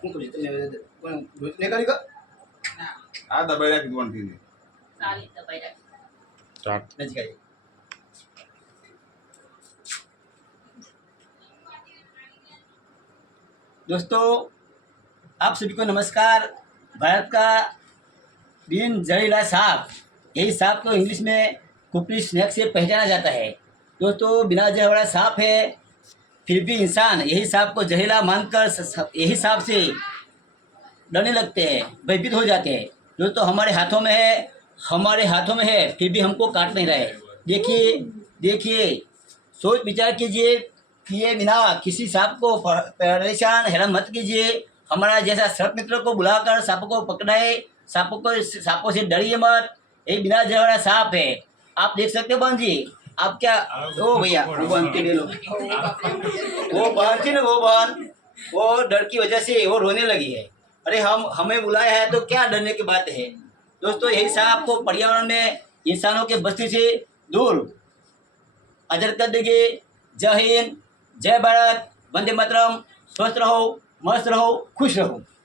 હું કહું છું તમે નીકળી ગયો આ દબાઈ રાખી દો થી સારી દબાઈ રાખી स्टार्ट। नजदीक आइए। दोस्तों आप सभी को नमस्कार। भारत का दिन जहरीला सांप, यही सांप को इंग्लिश में कुपरी स्नेक से पहचाना जाता है। दोस्तों बिना जहर वाला सांप है, फिर भी इंसान यही सांप को जहरीला मानकर यही सांप से डरने लगते हैं, भयभीत हो जाते हैं। दोस्तों हमारे हाथों में है, फिर भी हमको काट नहीं रहे। देखिए सोच विचार कीजिए, किए बिना किसी सांप को परेशान हैरान मत कीजिए। हमारा जैसा सर्प मित्र को बुलाकर सांपों को पकड़ाए, सांपों से डरिए मत। एक बिना जहर वाला सांप है, आप देख सकते हो बहन जी। आप क्या ओ भैया वो बहन के ले लो, वो बहन थी ना, वो डर की वजह से वो रोने लगी है। अरे हमें बुलाया है तो क्या डरने की बात है। दोस्तों यही सांप को पर्यावरण में इंसानों के बस्ती से दूर अजर कर देंगे। जय हिंद, जय भारत, वंदे मातरम। स्वस्थ रहो, मस्त रहो, खुश रहो।